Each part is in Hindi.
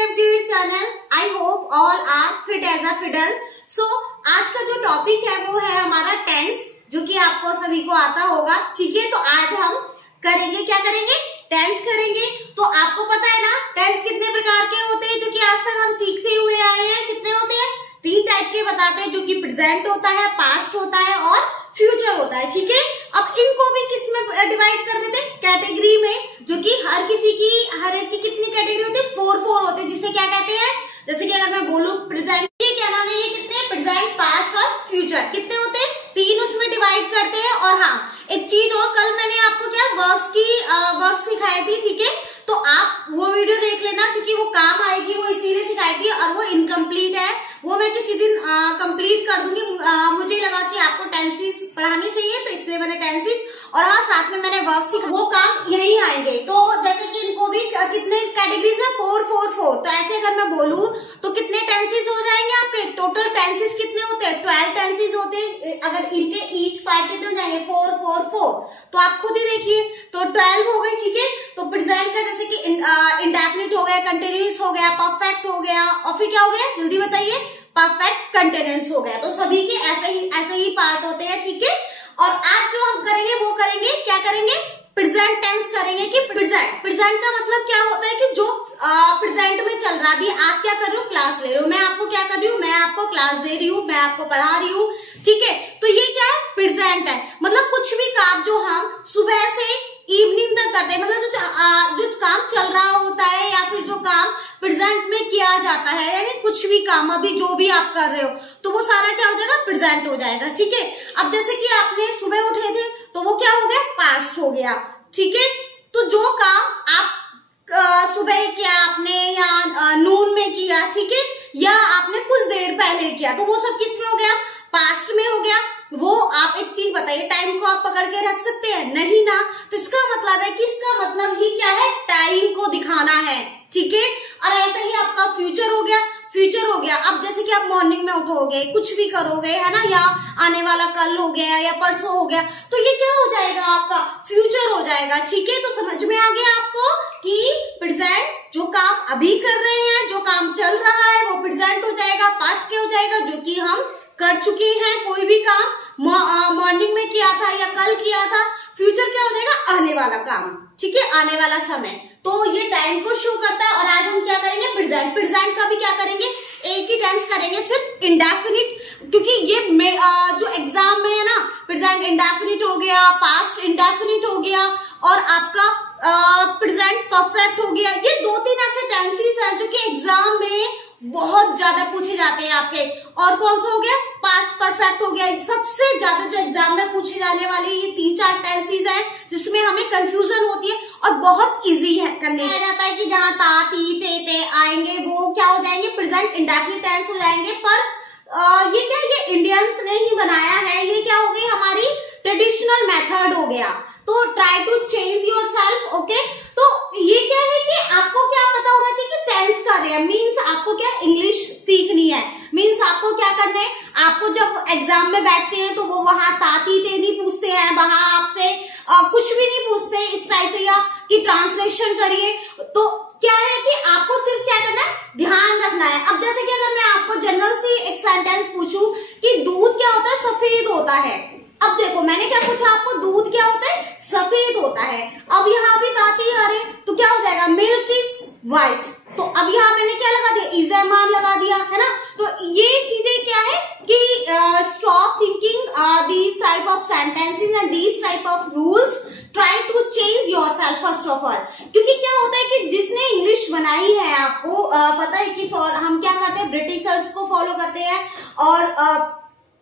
welcome to your channel. I hope all are fit as a fiddle. So आज का जो टॉपिक है वो है हमारा टेंस, जो कि आपको सभी को आता होगा. ठीक है, तो आज हम करेंगे, क्या करेंगे? टेंस करेंगे. तो आपको पता है ना टेंस कितने प्रकार के होते हैं, जो कि आज तक हम सीखते हुए आए हैं. कितने होते हैं? 3 टाइप के बताते हैं, जो कि प्रेजेंट होता है, पास्ट होता है और फ्यूचर होता है. ठीक है, अब इनको भी किस में डिवाइड कर देते हैं? कैटेगरी में, जो कि हर एक की कितनी कैटेगरी होती है? 4 होते हैं. जिसे क्या कहते हैं? जैसे कि अगर मैं बोलूं प्रेजेंट, ये क्या नाम है? ये कितने? प्रेजेंट, पास्ट और फ्यूचर कितने होते हैं? 3 उसमें डिवाइड करते हैं. और हाँ, एक चीज और, कल मैंने आपको क्या वर्ब्स सिखाई थी. ठीक है, तो आप वो वीडियो देख लेना, क्योंकि वो काम आएगी. वो इसीलिए सिखाई थी और वो इनकम्प्लीट है. वो मैं किसी दिन कंप्लीट कर दूंगी. मुझे लगा कि आपको टेंसेस पढ़ानी चाहिए, तो इसलिए मैंने टेंसेस और हाँ साथ में मैंने वर्ब सीखा. वो काम यही आएंगे. तो जैसे कि इनको भी कितने कैटेगरीज में? 4. तो ऐसे अगर मैं बोलूं तो कितने टेंसेस हो जाएंगे आपके? टोटल टेंसेस कितने होते हैं? 12 टेंसेस होते हैं. अगर इनके ईच पार्ट कितने हो जाएंगे? 4. तो आप खुद ही देखिए, तो 12 हो गए. ठीक है, तो प्रेजेंट का जैसे कि इंडेफिनिट हो गया, कंटिन्यूअस हो गया, परफेक्ट हो गया, और फिर क्या हो गया? जल्दी बताइए. परफेक्ट कंटिन्यूअस हो गया. तो सभी के ऐसे ही पार्ट होते हैं. ठीक है, और आज जो हम करेंगे वो करेंगे, क्या करेंगे? प्रेजेंट टेंस करेंगे. कि प्रेजेंट का मतलब क्या होता है? कि जो प्रेजेंट में चल रहा है. अभी आप क्या कर रहे हो? क्लास ले रहे हो. मैं आपको क्या कर रही हूँ? मैं आपको क्लास दे रही हूँ, मैं आपको पढ़ा रही हूँ. ठीक है, तो ये क्या है? प्रेजेंट है. मतलब कुछ भी काम जो हम सुबह से इवनिंग तक करते हैं, मतलब जो काम चल रहा होता है, या फिर जो काम प्रेजेंट में किया जाता है, यानी कुछ भी काम अभी जो भी आप कर रहे हो, तो वो सारा क्या हो जाएगा? प्रेजेंट हो जाएगा. ठीक है, अब जैसे कि आपने सुबह उठे थे, तो वो क्या हो गया? पास्ट हो गया. ठीक है, तो जो काम आप सुबह किया आपने, या नून में किया, ठीक है, या आपने कुछ देर पहले किया, तो वो सब किस में हो गया? पास्ट में हो गया. वो आप एक चीज बताइए, टाइम को आप पकड़ के रख सकते हैं? नहीं ना. तो इसका मतलब है कि इसका मतलब ही क्या है? टाइम को दिखाना है. ठीक है, और ऐसा ही आपका फ्यूचर हो गया. अब जैसे कि आप मॉर्निंग में उठोगे, कुछ भी करोगे, है ना, या आने वाला कल हो गया या परसों हो गया, तो ये क्या हो जाएगा? आपका फ्यूचर हो जाएगा. ठीक है, तो समझ में आ गया आपको कि प्रेजेंट जो काम अभी कर रहे हैं, जो काम चल रहा है, वो प्रेजेंट हो जाएगा. पास्ट क्या हो जाएगा? जो कि हम कर चुके हैं, कोई भी काम मॉर्निंग में किया था या कल किया था. फ्यूचर क्या हो जाएगा? आने वाला काम. ठीक है, आने वाला समय. तो ये टाइम को शो करता है. और आज हम क्या करेंगे? प्रेजेंट का भी क्या करेंगे? एक ही टेंस करेंगे, सिर्फ इंडेफिनिट, क्योंकि ये जो एग्जाम में है ना, प्रेजेंट इंडेफिनिट हो गया, पास्ट इंडेफिनिट हो गया, और आपका प्रेजेंट परफेक्ट हो गया. ये 2-3 ऐसे टेंसेस हैं जो कि एग्जाम में बहुत ज्यादा पूछे जाते हैं आपके. और कौन सा हो गया? पास्ट परफेक्ट हो गया. सबसे ज्यादा जो एग्जाम में पूछे जाने वाले ये 3-4 टेंसेस हैं, जिसमें हमें कंफ्यूजन होती है और बहुत इजी है करने. कहा जाता है कि जहां ता, ती, ते आएंगे, वो क्या हो जाएंगे? प्रेजेंट इंडेफिनिट टेंस हो जाएंगे. पर ये क्या, ये इंडियंस ने ही बनाया है. ये क्या हो गई? हमारी ट्रेडिशनल मेथड हो गया. तो try to change yourself. Okay, तो ये क्या है कि आपको क्या पता होना चाहिए कि टेंस कर रहे हैं, मीन्स आपको क्या इंग्लिश सीखनी है. मीन्स आपको क्या करना है? आपको जब एग्जाम में बैठते हैं तो वो वहां ताती ते नहीं पूछते हैं, वहां आपसे कुछ भी नहीं पूछते इस टाइप से, या कि ट्रांसलेशन करिए. तो क्या है कि आपको सिर्फ क्या करना है? ध्यान रखना है. अब जैसे कि अगर मैं आपको जनरल से एक सेंटेंस पूछूं कि दूध क्या होता है? सफेद होता है. अब देखो, मैंने क्या पूछा आपको? दूध क्या होता है? सफेद होता है. अब यहाँ भी ताती आ रहे, तो क्या हो जाएगा? Milk is white. तो अब यहाँ मैंने क्या लगा दिया? इज ए मान लगा दिया, है ना. तो ये चीजें क्या है कि stop thinking these type of sentences and these type of rules. Try to change yourself first of all. क्योंकि क्या होता है कि जिसने इंग्लिश बनाई है, आपको पता है कि हम क्या करते हैं? ब्रिटिशर्स को फॉलो करते हैं और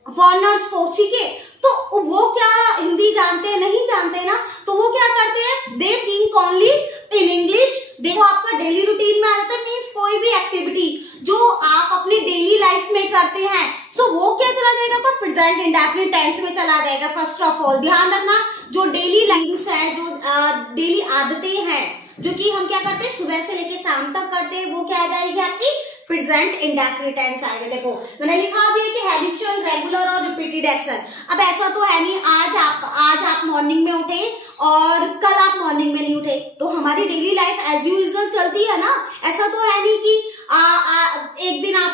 फॉरेनर्स को. ठीक है, तो वो क्या हिंदी जानते हैं? नहीं जानते ना. तो वो क्या करते हैं? They think only in English. देखो, आपका डेली रूटीन में आ जाता है. मीन्स कोई भी एक्टिविटी जो आप अपनी डेली लाइफ में करते हैं, सो वो क्या चला जाएगा? पर प्रेजेंट इंडेफिनिट टेंस में चला जाएगा. फर्स्ट ऑफ ऑल ध्यान रखना, जो डेली लाइफ है, जो डेली आदतें हैं, जो कि हम क्या करते हैं सुबह से लेके शाम तक करते हैं, वो क्या आ जाएगी? आपकी प्रेजेंट इंडेफिनिट टेंस आएगा. देखो मैंने लिखा दिया कि हैबिचुअल, रेगुलर और रिपीटेड एक्शन. अब ऐसा तो है नहीं आज आप मॉर्निंग में उठे और कल आप मॉर्निंग में नहीं उठे, तो हमारी डेली लाइफ एज यूजुअल चलती है ना. ऐसा तो है नहीं कि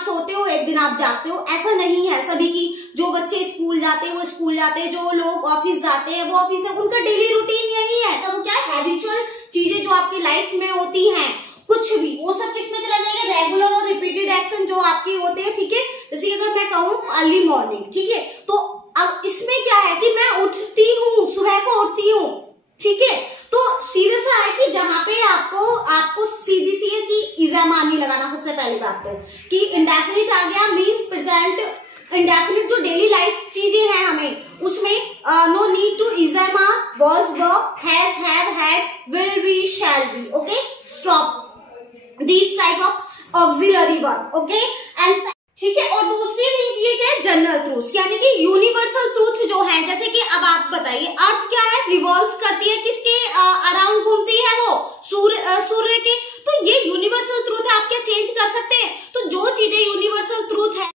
सोते हो, एक दिन आप जागते हो, ऐसा नहीं है सभी की। जो बच्चे स्कूल जाते हैं वो स्कूल जाते हैं, जो लोग ऑफिस जाते हैं वो ऑफिस है, उनका डेली रूटीन यही है। तो वो क्या है, हैबिचुअल चीजें जो आपकी लाइफ में होती हैं, कुछ भी वो सब किसमें चला जाएगा, रेगुलर और रिपीटेड एक्शन जो आपकी होते हैं, ठीक है। जैसे अगर मैं कहूँ अर्ली मॉर्निंग, ठीक है, तो अब इसमें क्या है कि मैं उठती हूँ, सुबह को उठती हूँ, ठीक है। तो सीधे सा है कि जहां पे आपको सीधी सी है कि इज़ामा नहीं लगाना। सबसे पहली बात तो कि इंडेफिनिट आ गया मींस प्रेजेंट इंडेफिनिट जो डेली लाइफ चीजें हैं हमें उसमें no need to is am are was verb has have had will be shall be. Okay, stop this type of auxiliary verb. Okay and ठीक है। और दूसरी थिंग ये क्या है, जनरल ट्रूथ यानी कि यूनिवर्सल ट्रूथ जो है। जैसे कि अब आप बताइए अर्थ क्या है, रिवॉल्व करती है किसके अराउंड घूमती है, वो सूर्य के। तो ये यूनिवर्सल ट्रूथ है, आप क्या चेंज कर सकते हैं। तो जो चीजें यूनिवर्सल ट्रूथ है,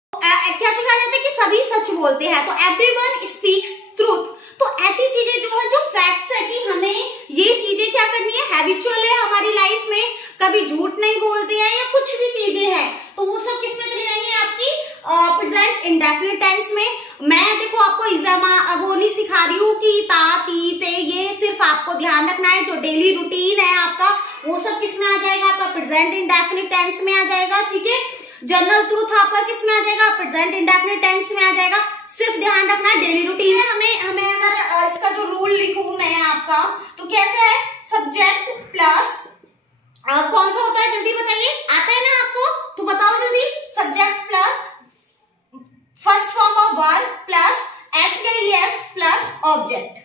क्या सिखाया जाता है कि सभी सच बोलते हैं, तो एवरीवन स्पीक्स ट्रूथ। तो ऐसी चीजें जो है, जो फैक्ट्स है कि हमें ये चीजें क्या करनी है, हैबिचुअल है हमारी लाइफ में, कभी झूठ नहीं बोलते हैं या कुछ भी चीजें हैं, तो वो सब किसमें चले जाएंगे, आपकी प्रेजेंट इंडेफिनिट टेंस में। मैं देखो आपको इज़ामा वो नहीं सिखा रही हूँ कि ता ती ते, ये सिर्फ आपको ध्यान रखना है। जो डेली रूटीन है आपका वो सब किसमें आ जाएगा, आपका प्रेजेंट इंडेफिनिट टेंस में आ जाएगा, ठीक है। जनरल ट्रूथ आपका किसमें आ जाएगा, प्रेजेंट इंडेफिनिट टेंस में आ जाएगा। सिर्फ ध्यान रखना है डेली रूटीन। हमें अगर इसका जो रूल लिखूं मैं आपका, तो कैसे है, सब्जेक्ट प्लस कौन सा होता है, जल्दी बताइए, आता है ना आपको, तो बताओ जल्दी। Subject plus first form of verb plus S plus object,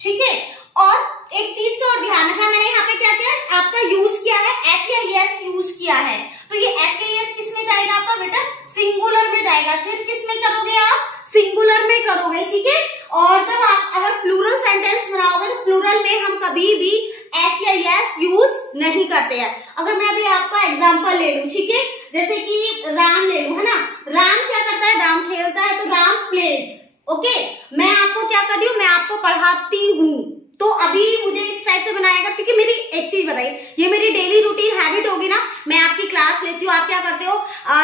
ठीक है। और एक चीज का और ध्यान रखना, मैंने यहाँ पे क्या किया, आपका यूज किया है एस यूज किया है, तो ये एस किसमें जाएगा आपका बेटा, सिंगुलर में जाएगा। सिर्फ किसमें करोगे आप, सिंगुलर में करोगे, ठीक है। और जब आप अगर प्लूरल सेंटेंस बनाओगे तो प्लूरल में हम कभी भी एस यूज नहीं करते हैं। अगर मैं अभी आपका एग्जांपल ले लूं, ठीक है, जैसे कि राम ले लूं, है ना, राम क्या करता है, राम खेलता है, तो राम प्लेस। ओके, मैं आपको क्या कर रही हूँ, मैं आपको पढ़ाती हूँ, तो अभी मुझे इस टाइप से बनाएगा, क्योंकि मेरी एक चीज बताइए, ये मेरी डेली रूटीन हैबिट होगी ना। मैं आपकी क्लास लेती हूँ, आप क्या करते हो,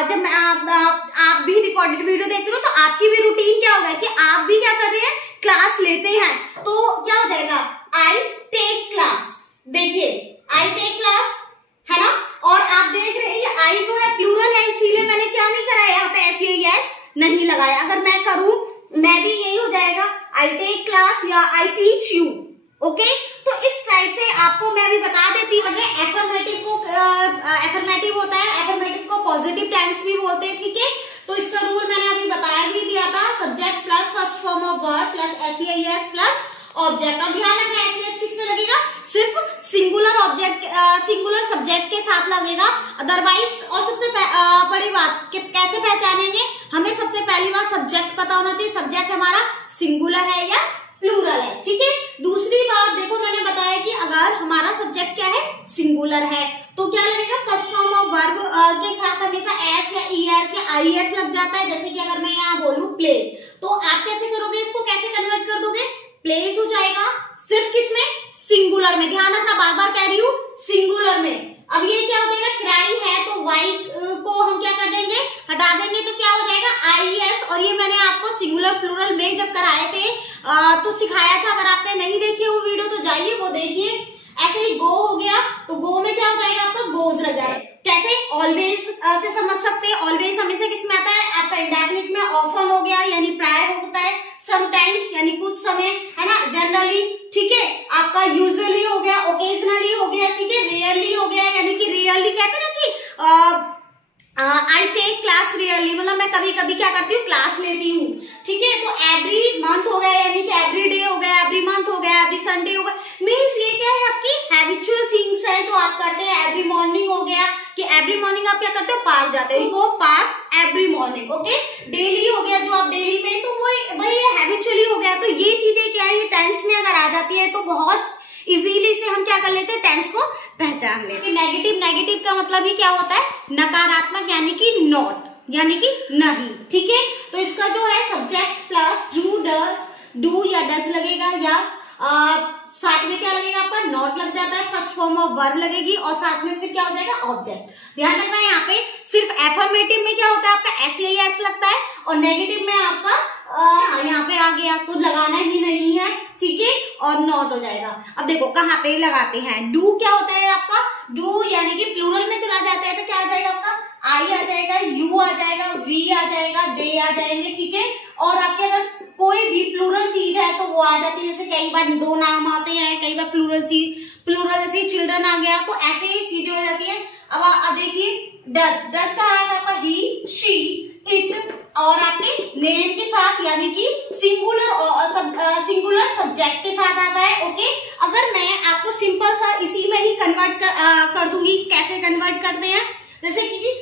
जब आप भी रिकॉर्डेड वीडियो देखते हो, तो आपकी भी रूटीन क्या होगा कि आप भी क्या कर रहे हैं, क्लास लेते हैं। तो क्या हो जाएगा, आई टेक क्लास। देखिए आई टेक क्लास, है ना, और आप देख रहे हैं ये आई जो है प्लूरल है, इसीलिए मैंने क्या नहीं करा, यहाँ पे एस नहीं लगाया। अगर मैं करूं, मैं भी यही हो जाएगा, आई टेक क्लास या आई टीच यू। ओके, तो इस टाइप से आपको मैं अभी बता देती हूँ। एफर्मेटिव को एफर्मेटिव होता है, एफर्मेटिव को पॉजिटिव टेंस भी बोलते हैं, ठीक है। तो इसका रूल मैंने अभी बताया भी दिया था, subject plus first form of verb plus S plus object. और ध्यान रखना एस किसमें लगेगा, सिर्फ सिंगुलर ऑब्जेक्ट सिंगुलर सब्जेक्ट के साथ लगेगा, अदरवाइज। और सबसे बड़ी बात कि कैसे पहचानेंगे, हमें सबसे पहली बात सब्जेक्ट पता होना चाहिए, सब्जेक्ट हमारा सिंगुलर है या प्लूरल है, ठीक है। दूसरी बात देखो, मैंने बताया कि अगर हमारा सब्जेक्ट क्या है, सिंगुलर है, तो क्या लगेगा, फर्स्ट फॉर्म ऑफ वर्ब के साथ हमेशा एस या ईएस या आईएस लग जाता है। जैसे कि अगर मैं यहाँ बोलूं प्ले, तो आप कैसे करोगे, इसको कैसे कन्वर्ट कर दोगे, प्लेस हो जाएगा, सिर्फ किसमें, सिंगुलर में। ध्यान रखना, बार बार कह रही हूँ, सिंगुलर में। अब ये क्या हो जाएगा, क्राई है, तो वाई को हम क्या कर देंगे, हटा देंगे, तो क्या हो जाएगा, आईएस। और ये मैंने आपको सिंगुलर प्लूरल में जब कराए थे तो सिखाया था। अगर आपने नहीं देखी वो वीडियो तो जाइए वो देखिए। ऐसे ही गो हो गया, तो गो में क्या हो जाएगा, आपका गोज लग जाएगा। कैसे, ऑलवेज से समझ सकते हैं, ऑलवेज हमेशा किसमें आता है, आपका इंडेफिनिट में ऑफन हो गया यानी प्राय होता है, समटाइम्स यानी कुछ समय, है ना, जनरली, ठीक है, आपका यूजुअली हो गया, ओकेजनली हो गया, ठीक है, रेयरली हो गया, यानी कि रेयरली कहते हैं ना कि आई टेक क्लास रियली, मतलब मैं कभी कभी क्या करती हूँ, क्लास लेती हूँ, ठीक है। तो एवरी मंथ हो गया, यानी कि एवरी डे हो गया, एवरी मंथ हो गया, एवरी संडे हो गया, मीन्स ये क्या है, आपकी हैबिचुअल थिंग्स है जो आप करते हैं। एवरी मॉर्निंग हो गया कि एवरी मॉर्निंग आप क्या करते हो, पार्क जाते हो, go park every morning. Okay, daily हो गया जो आप डेली में, तो वही हैबिचुअली हो गया। तो ये चीजें क्या है, ये टेंस में अगर आ जाती है तो बहुत इजीली से हम क्या कर लेते हैं, टेंस को पहचान लेते हैं। नेगेटिव का मतलब ही क्या होता है, नकारात्मक, यानी कि नॉट, यानी कि नहीं, ठीक है। तो इसका जो है subject plus do does, do या डस लगेगा, या साथ में क्या लगेगा, आपका नॉट लग जाता है, फर्स्ट फॉर्म ऑफ वर्ब लगेगी, और साथ में फिर क्या हो जाएगा, ऑब्जेक्ट। ध्यान रखना है यहाँ पे सिर्फ एफर्मेटिव में क्या होता है आपका SAES लगता है और नेगेटिव में आपका यहाँ पे आ गया तो लगाना ही नहीं है, ठीक है, और नॉट हो जाएगा। अब देखो कहाँ पे लगाते हैं, डू क्या होता है आपका, डू यानी कि प्लूरल में चला जाता है तो क्या आ जाएगा आपका, आई आ जाएगा, यू आ जाएगा, वी आ जाएगा, दे आ जाएंगे, ठीक है। और आपके अगर कोई भी प्लूरल चीज है तो वो आ जाती है, जैसे कई बार दो नाम आते हैं, कई बार प्लूरल जैसे चिल्ड्रन आ गया तो ऐसे ही चीजें हो जाती है। अब देखिए डस का आएगा आपका ही, शी, इट और आपके नेम के साथ यानी कि सिंगुलर सब्जेक्ट के साथ आता है, ओके। अगर मैं आपको सिंपल सा इसी में ही कन्वर्ट कर दूंगी, कैसे कन्वर्ट करते हैं, जैसे कि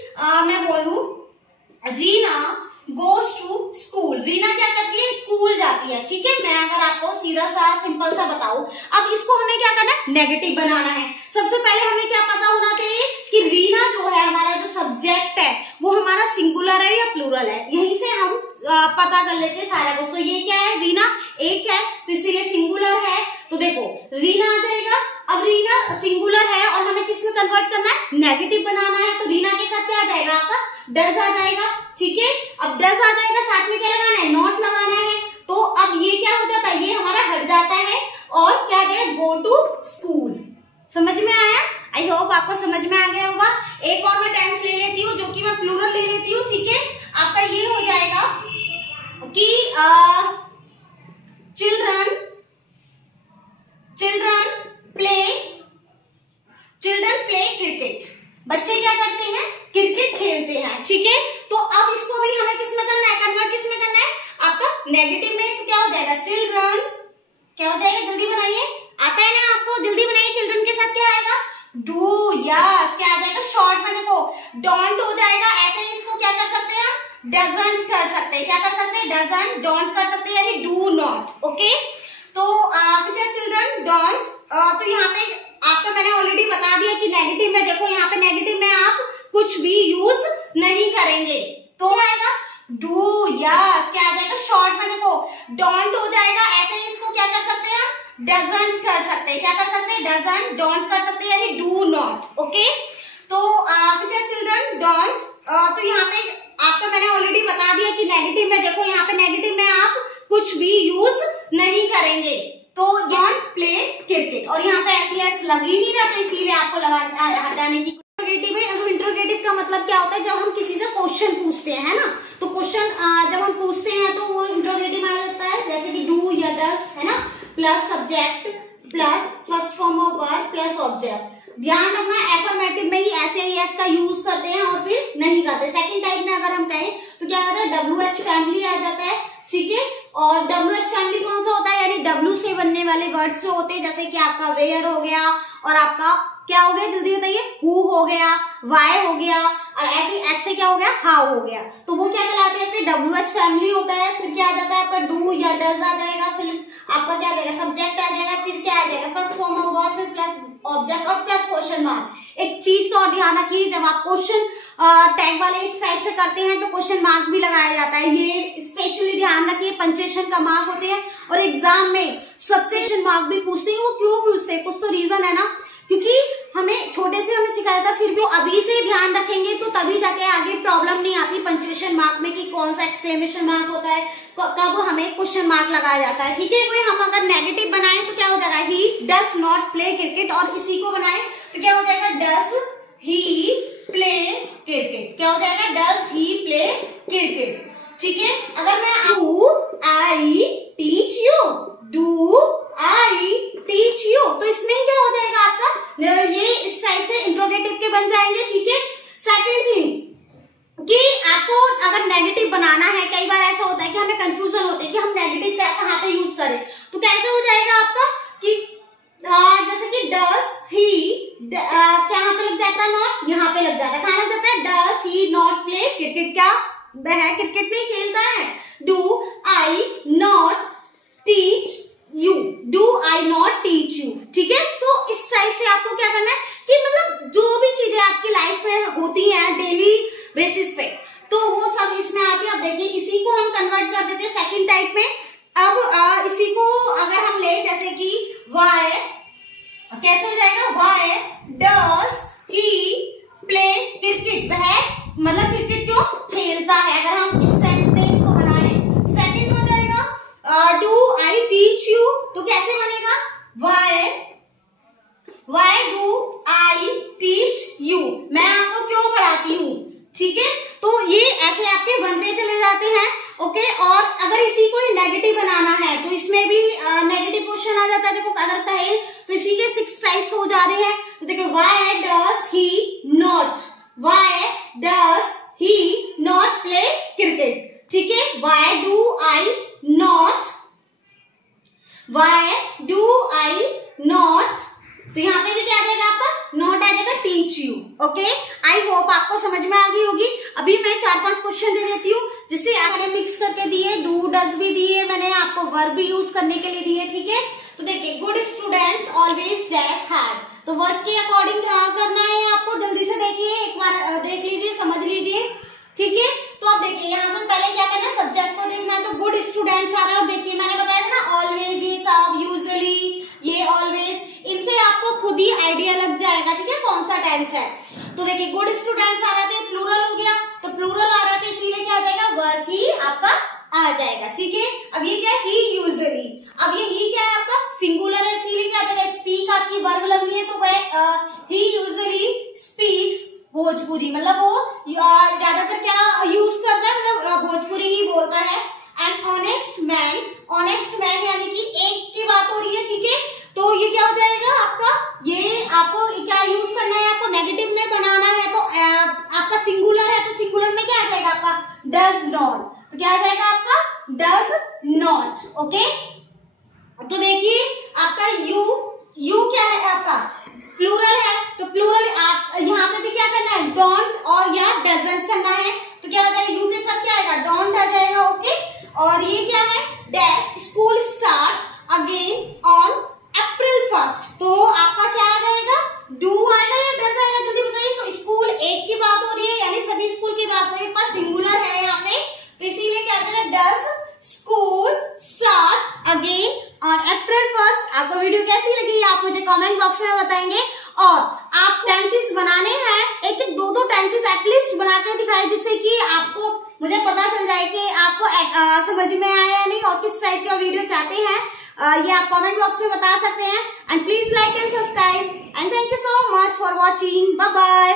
मैं बोलूं Reena goes to school, Reena क्या करती है, स्कूल जाती है, ठीक है। मैं अगर आपको सीधा सा सिंपल सा बताऊं, अब इसको हमें क्या करना है, नेगेटिव बनाना है। सबसे पहले हमें क्या पता होना चाहिए कि रीना जो है हमारा जो सब्जेक्ट है वो हमारा सिंगुलर है या प्लूरल है, यहीं से हम पता कर लेते हैं सारा कुछ। तो ये क्या है, रीना एक है तो इसीलिए सिंगुलर है, तो देखो रीना आ जाएगा। अब रीना सिंगुलर है और हमें किसमें कन्वर्ट करना है, नेगेटिव बनाना है, तो रीना के साथ क्या आ जाएगा आपका, डज आ जाएगा, ठीक है। अब डज आ जाएगा, साथ में क्या लगाना है, नॉट लगाना है। तो अब ये क्या हो जाता है, ये हमारा हट जाता है और क्या आ जाएगा, गो टू स्कूल। समझ में आया, आई होप आपको समझ में आ गया होगा। एक और मैं टेंस ले लेती हूँ जो कि मैं प्लूरल ले लेती हूँ, ठीक है। आपका ये हो जाएगा कि चिल्ड्रन प्ले क्रिकेट, बच्चे क्या करते हैं, क्रिकेट खेलते हैं, ठीक है। तो अब इसको भी हमें किसमें करना है, कन्वर्ट किसमें करना है, आपका नेगेटिव में, तो क्या हो जाएगा, चिल्ड्रन क्या हो जाएगा, जल्दी बनाइए, आता है ना आपको, जल्दी बनाइए। चिल्ड्रन के साथ क्या आएगा, डू, यस, क्या आ जाएगा, शॉर्ट में देखो डोंट हो जाएगा, ऐसे ही इसको क्या कर सकते हैं, डजंट कर सकते हैं, क्या कर सकते हैं, डजंट, डोंट कर सकते हैं, यानी डू नॉट, ओके। तो क्या चिल्ड्रन डोंट, तो यहाँ पे आपको मैंने ऑलरेडी बता दिया कि नेगेटिव में देखो, यहाँ पे नेगेटिव में आप कुछ भी यूज नहीं करेंगे, तो आएगा डू, यस, क्या आ जाएगा, शॉर्ट में देखो डोंट हो जाएगा, ऐसे ही इसको क्या कर सकते हैं, डजंट कर सकते हैं, क्या कर सकते हैं, डजंट, डोंट कर सकते हैं, यानी डू नॉट, ओके। तो क्या चिल्ड्रन डोंट, तो यहाँ पे आपको मैंने ऑलरेडी बता दिया कि नेगेटिव में देखो, यहाँ पे नेगेटिव में आप कुछ भी यूज नहीं करेंगे, तो डोंट प्ले क्रिकेट, और यहाँ पे SAES लग ही नहीं रहा, तो इसीलिए आपको हटाने की। इंट्रोगेटिव है, तो इंट्रोगेटिव का मतलब क्या होता है, जब हम किसी से क्वेश्चन पूछते हैं, है ना, तो क्वेश्चन जब हम पूछते हैं तो वो इंट्रोगेटिव आ जाता है, जैसे कि डू या डज, है ना, plus subject plus first form of verb plus object. ध्यान रखना एफर्मेटिव में ही SAES का यूज करते हैं और फिर नहीं करते। सेकंड टाइप में अगर हम कहें तो क्या होता है, WH फैमिली आ जाता है, ठीक है। और WH फैमिली कौन सा होता है, यानी W से बनने वाले वर्ड्स जो होते हैं, जैसे कि आपका वेयर हो गया और आपका क्या हो गया, जल्दी बताइए, हु हो गया, वाई हो गया, और ऐसे H से क्या हो गया, हाउ हो गया, तो वो क्या कहलाते हैं, अपने WH फैमिली होता है। फिर क्या आ जाता है आपका, डू या डज आ जाएगा, फिर आपका क्या आ जाएगा, सब्जेक्ट आ जाएगा, फिर क्या आ जाएगा, फर्स्ट फॉर्म ऑफ वर्ब, फिर प्लस ऑब्जेक्ट और प्लस क्वेश्चन मार्क। एक चीज का और ध्यान रखिए, जब आप क्वेश्चन टैग वाले इस टाइप से करते हैं तो क्वेश्चन मार्क भी लगाया जाता है, ये स्पेशली ध्यान रखिए, पंक्चुएशन का मार्क होते हैं। और एग्जाम में सबसेशन मार्क भी पूछते हैं, वो क्यों पूछते हैं, कुछ तो रीजन है ना, क्योंकि हमें छोटे से हमें सिखाया था, फिर भी अभी से ध्यान रखेंगे तो तभी जाके आगे प्रॉब्लम नहीं आती पंक्चुएशन मार्क में कि कौन सा एक्सक्लेमेशन मार्क होता है, कब हमें क्वेश्चन मार्क लगाया जाता है, ठीक है। तो हम अगर नेगेटिव बनाए तो क्या हो जाएगा, he does not play cricket, और इसी को बनाए तो क्या हो जाएगा, डज ही प्ले क्रिकेट, क्या हो जाएगा, डज ही प्ले क्रिकेट, ठीक है। अगर मैं do I teach you, do I teach you, तो इसमें क्या हो जाएगा आपका, ये इस टाइप से इंट्रोगेटिव के बन जाएंगे, ठीक है। सेकंड थिंग कि आपको अगर नेगेटिव बनाना है, कई बार ऐसा होता है कि हमें कंफ्यूजन होता है कि हम नेगेटिव कहाँ पे यूज करें, तो कैसे हो जाएगा आपका कि जैसे कि डज ही, कहाँ पे लग जाता है, नॉट, यहाँ पे लग जाता है, कहाँ लग जाता है, does he not play cricket, क्या है, क्रिकेट नहीं खेलता है। Do I not teach you, do I not teach you, ठीक है। तो इस टाइप से आपको क्या करना है कि मतलब जो भी चीजें आपकी लाइफ में होती हैं डेली बेसिस पे, तो वो सब इसमें आती है। अब देखिए इसी को हम कन्वर्ट कर देते हैं सेकंड टाइप में। अब इसी को अगर हम ले, जैसे कि वाई, कैसे हो जाएगा, why does he play cricket, वह मतलब क्रिकेट क्यों खेलता है, अगर हम इस सेंस में इसको बनाए। सेकंड हो जाएगा डू आई टीच यू, तो कैसे बनेगा, why do I teach you, मैं आपको क्यों पढ़ाती हूँ। ठीक है, तो ये ऐसे आपके बनते चले जाते हैं। ओके, और अगर इसी को नेगेटिव बनाना है तो इसमें भी नेगेटिव क्वेश्चन आ जाता है। देखो अगर कहे तो इसी के 6 टाइप्स हो जा रहे हैं। तो देखो why does he not, why does he not play cricket. ठीक है, why do I not, why do I not, तो यहाँ पे भी क्या आ जाएगा आपका, नॉट आ जाएगा teach you. Okay, I hope आपको समझ में आ गई होगी। अभी मैं 4-5 क्वेश्चन दे देती हूँ जिससे मैंने मिक्स करके दिए, डू डज भी दिए, मैंने आपको वर्ब भी यूज करने के लिए दिए। ठीक है, तो देखिए good students always dash hard, तो वर्ब के अकॉर्डिंग करना है आपको। जल्दी से देखिए, एक बार देख लीजिए, समझ लीजिए। ठीक है, तो अब देखिए यहाँ से पहले क्या करना है, सब्जेक्ट को देखना है। तो गुड स्टूडेंट्स आ रहा है, और देखिए मैंने बताया था ना ऑलवेज, ये सब, यूजुअली, ये ऑलवेज, इनसे आपको खुद ही आइडिया लग जाएगा। ठीक है, कौन सा टेंस है। तो देखिए गुड स्टूडेंट्स आ रहा था, प्लूरल हो गया, तो प्लूरल आ रहा है तो इसीलिए क्या आ जाएगा, वर्ब ही आपका आ जाएगा। ठीक है, अब ये क्या है, ही यूजुअली, अब ये ही क्या है आपका, सिंगुलर है, इसीलिए क्या आ जाएगा, स्पीक आपकी वर्ब लग रही है, तो वह ही यूजुअली स्पीक्स भोजपुरी, मतलब वो ज्यादातर क्या यूज करता है, मतलब भोजपुरी ही बोलता है। And honest man, honest man यानी कि एक की बात हो रही है। ठीक है, तो ये क्या हो जाएगा आपका, ये आपको क्या यूज करना है, आपको नेगेटिव में बनाना है। तो आपका सिंगुलर है, तो सिंगुलर में क्या आ जाएगा आपका, डज नॉट, तो क्या आ जाएगा आपका, डज नॉट। ओके, तो देखिए आपका यू क्या है आपका, प्लूरल है, तो प्लूरल आप यहाँ पे भी क्या करना है, डोंट और या डजंट करना है। तो क्या आ जाएगा, यू के साथ क्या आएगा, डोंट आ जाएगा। ओके, और ये क्या है, dash school start again on April 1, तो आपका क्या आ जाएगा, डू आएगा या डज आएगा, जल्दी बताइए। तो स्कूल एक की बात हो रही है, यानी सभी स्कूल की बात हो रही है, पर सिंगुलर है यहाँ पे, तो इसीलिए क्या आ जाएगा, does school start again on April 1। आपको वीडियो कैसी लगी आप मुझे कमेंट बॉक्स में बताएंगे, और आप टेंसेस बनाने हैं, एक 2-2 टेंसेस एटलीस्ट बना के दिखाए, जिससे कि आपको मुझे पता चल जाए कि आपको समझ में आया या नहीं, और किस टाइप का वीडियो चाहते हैं, ये आप कमेंट बॉक्स में बता सकते हैं। And please like and subscribe, and thank you so much for watching, bye bye.